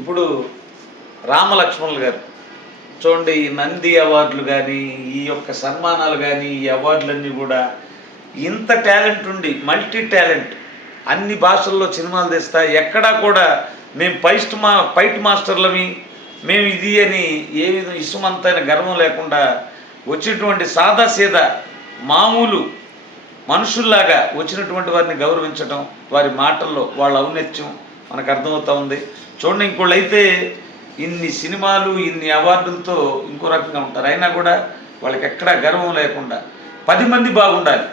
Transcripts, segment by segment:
ఇప్పుడు రామలక్ష్మణులు గారు చూడండి, ఈ నంది అవార్డులు కానీ, ఈ యొక్క సన్మానాలు కానీ, ఈ అవార్డులన్నీ కూడా ఇంత టాలెంట్ ఉండి, మల్టీ టాలెంట్, అన్ని భాషల్లో సినిమాలు తెస్తా, ఎక్కడా కూడా మేము ఫైట్ మాస్టర్లమి, మేము ఇది అని ఏ విధంగా ఇసుమంతైన గర్వం లేకుండా వచ్చినటువంటి సాదాసీదా మామూలు మనుషుల్లాగా వచ్చినటువంటి వారిని గౌరవించడం, వారి మాటల్లో వాళ్ళ ఔన్నత్యం మనకు అర్థమవుతూ ఉంది. చూడండి, ఇంకోళ్ళు అయితే ఇన్ని సినిమాలు ఇన్ని అవార్డులతో ఇంకో రకంగా ఉంటారు, అయినా కూడా వాళ్ళకి ఎక్కడా గర్వం లేకుండా 10 మంది బాగుండాలి,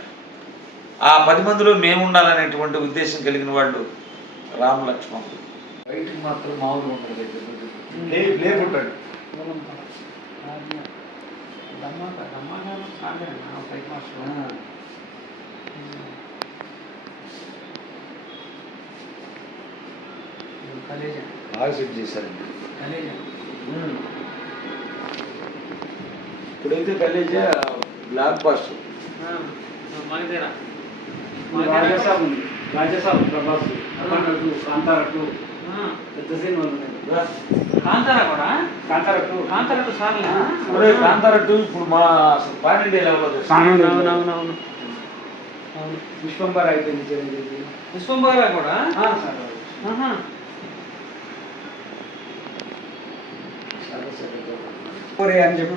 ఆ 10 మందిలో మేము ఉండాలనేటువంటి ఉద్దేశం కలిగిన వాళ్ళు రామలక్ష్మణులు. బయటికి మాత్రం మామూలు ఉంటుంది, లేపుంటాడు. బాగా సెట్ చేశారండి. ఇప్పుడైతే కలేజా బ్లాక్ బాస్టర్. రాజసాబ్ ప్రభాస్ కాంతారా 2 పెద్ద సినిమాలు ఉన్నాయి. కాంతారా కూడా కాంతారా 2 సార్లు కాంతారా 2 ఇప్పుడు మా అసలు పాన్ ఇండియా లెవెల్లో. అవునవును. విశ్వంబర అయిపోయింది. విశ్వంబర కూడా అని చెప్పి